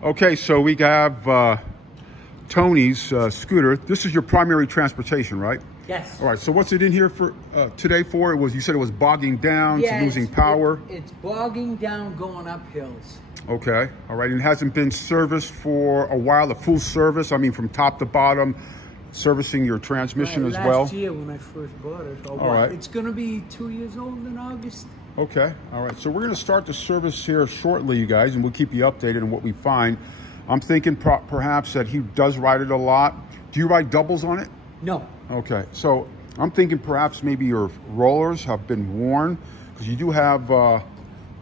Okay, so we have Tony's scooter. This is your primary transportation, right? Yes. All right, so what's it in here for today for? You said it was bogging down, yeah, so losing power? It's bogging down going up hills. Okay, all right, and it hasn't been serviced for a while, a full service, I mean from top to bottom, servicing your transmission as well? Last year when I first bought it. All right. It's going to be 2 years old in August. Okay, all right, so we're going to start the service here shortly, you guys, and we'll keep you updated on what we find. I'm thinking perhaps that he does ride it a lot. Do you ride doubles on it? No. Okay, so I'm thinking perhaps maybe your rollers have been worn, because you do have, let's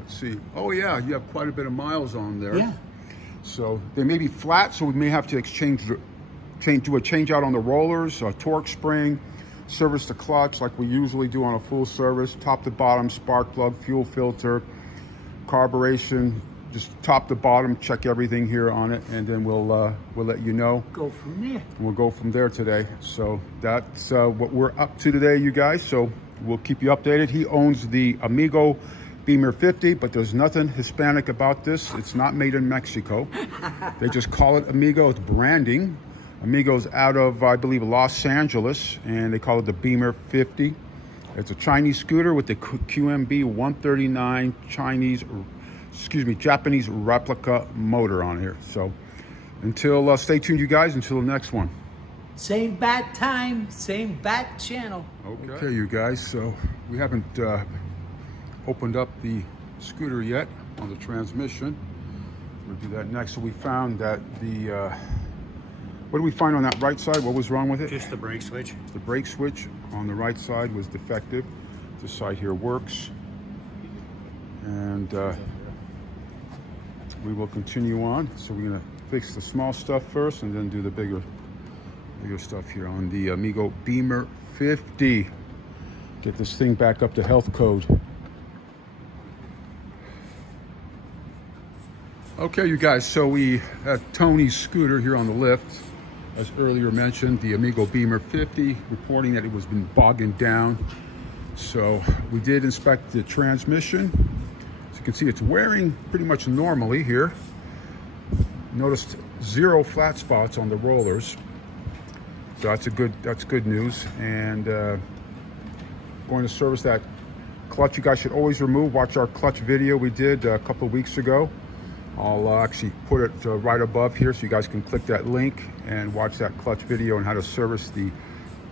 see, oh yeah, you have quite a bit of miles on there. Yeah. So they may be flat, so we may have to do a change out on the rollers, a torque spring, service the clutch like we usually do on a full service, top to bottom, spark plug, fuel filter, carburation, just top to bottom, check everything here on it, and then we'll let you know. Go from there. We'll go from there today. So that's what we're up to today, you guys. So we'll keep you updated. He owns the Amigo Beamer 50, but there's nothing Hispanic about this. It's not made in Mexico. They just call it Amigo. It's branding. Amigo's out of, I believe, Los Angeles, and they call it the Beamer 50. It's a Chinese scooter with the QMB 139 Japanese replica motor on here. So stay tuned, you guys, until the next one. Same bat time, same bat channel. Okay, you guys, so we haven't opened up the scooter yet on the transmission. We'll do that next. So we found that the, what did we find on that right side? What was wrong with it? Just the brake switch. The brake switch on the right side was defective. This side here works. And we will continue on. So we're gonna fix the small stuff first and then do the bigger stuff here on the Amigo Beamer 50. Get this thing back up to health code. Okay, you guys, so we have Tony's scooter here on the lift. As earlier mentioned, the Amigo Beamer 50, reporting that it was been bogging down. So we did inspect the transmission. As you can see, it's wearing pretty much normally here. Noticed 0 flat spots on the rollers. So that's good news. And going to service that clutch. You guys should always remove. Watch our clutch video we did a couple of weeks ago. I'll actually put it right above here so you guys can click that link and watch that clutch video on how to service the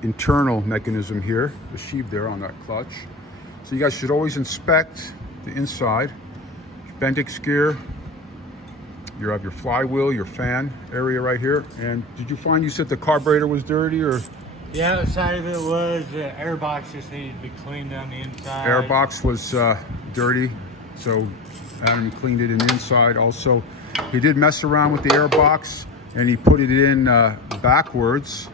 internal mechanism here, the sheave there on that clutch. So you guys should always inspect the inside. Bendix gear, you have your flywheel, your fan area right here. And did you find, you said the carburetor was dirty, or? Yeah, the side of it was, the airbox just needed to be cleaned on the inside. Airbox was dirty, so Adam cleaned it in the inside. Also, he did mess around with the airbox and he put it in backwards,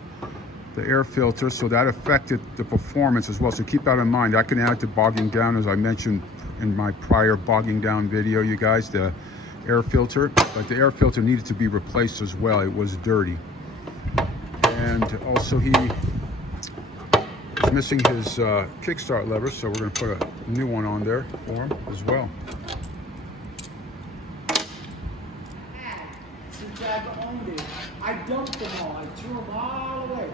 the air filter, so that affected the performance as well. So keep that in mind. That can add to bogging down, as I mentioned in my prior bogging down video, you guys, the air filter. But the air filter needed to be replaced as well. It was dirty. And also he is missing his kickstart lever, so we're going to put a new one on there for him as well. I dumped them all. I threw them all away.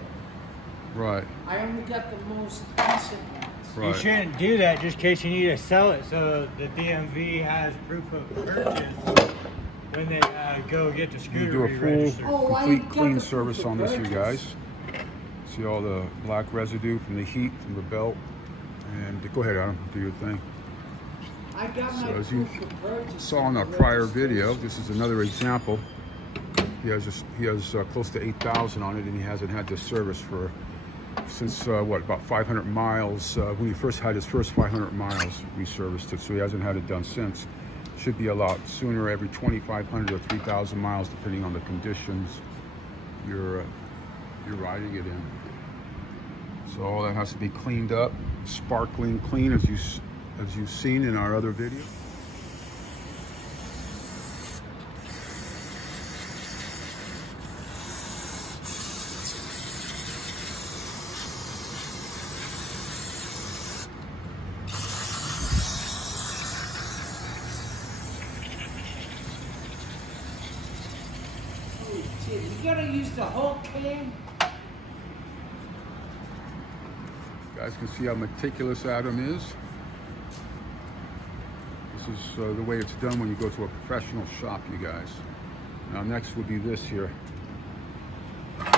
Right. I only got the most recent ones. Right. You shouldn't do that just in case you need to sell it, so the DMV has proof of purchase when they go get the scooter. You do a full, re-registered. complete clean service on this, you guys. See all the black residue from the heat from the belt. And go ahead, Adam, do your thing. I got my as you proof of purchase saw in our prior video, this is another example. He has close to 8,000 on it, and he hasn't had this service since what, about 500 miles. When he first had his first 500 miles, we serviced it, so he hasn't had it done since. Should be a lot sooner, every 2,500 or 3,000 miles, depending on the conditions you're riding it in. So all that has to be cleaned up, sparkling clean, as you've seen in our other video. Shit, you gotta use the whole can. You guys can see how meticulous Adam is. This is the way it's done when you go to a professional shop, you guys. Now next would be this here. All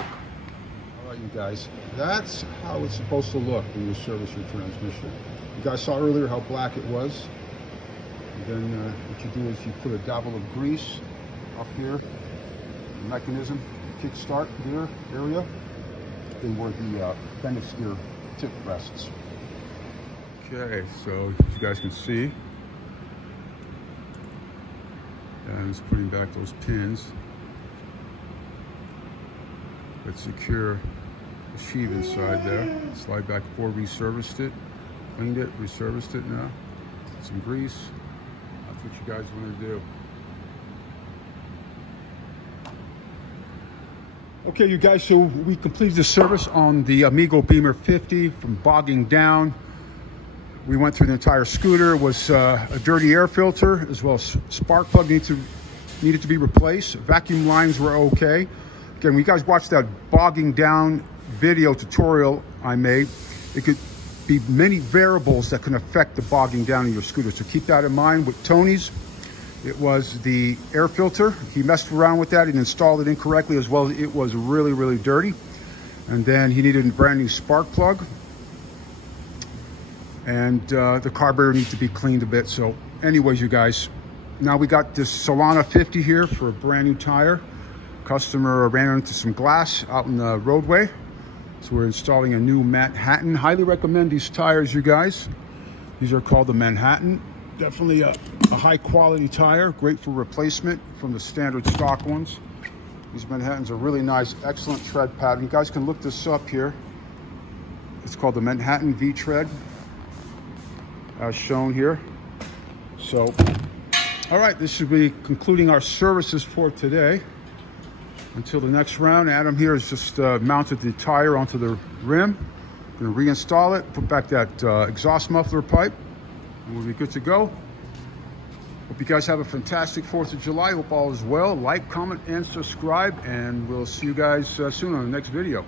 right, you guys, that's how it's supposed to look when you service your transmission. You guys saw earlier how black it was. And then what you do is you put a dabble of grease up here, the mechanism, kickstart gear area, and where the appendix gear tip rests. Okay, so as you guys can see, and it's putting back those pins that secure the sheave inside there. Slide back forward, reserviced it, cleaned it, reserviced it now. Some grease. That's what you guys want to do. Okay, you guys, so we completed the service on the Amigo Beamer 50 from bogging down. We went through the entire scooter. It was a dirty air filter, as well as spark plug needed to be replaced. Vacuum lines were okay. Again, when you guys watch that bogging down video tutorial I made, it could be many variables that can affect the bogging down of your scooter. So keep that in mind. With Tony's, it was the air filter. He messed around with that and installed it incorrectly, as well as it was really, really dirty. And then he needed a brand new spark plug. And the carburetor needs to be cleaned a bit. So anyways, you guys, now we got this Solana 50 here for a brand new tire. Customer ran into some glass out in the roadway. So we're installing a new Manhattan. Highly recommend these tires, you guys. These are called the Manhattan. Definitely a high quality tire, great for replacement from the standard stock ones. These Manhattans are really nice, excellent tread pattern. You guys can look this up here. It's called the Manhattan V-Tread, as shown here. So, all right, this should be concluding our services for today. Until the next round, Adam here has just mounted the tire onto the rim. Gonna reinstall it, put back that exhaust muffler pipe, and we'll be good to go. Hope you guys have a fantastic 4th of July. Hope all is well. Like, comment, and subscribe, and we'll see you guys soon on the next video.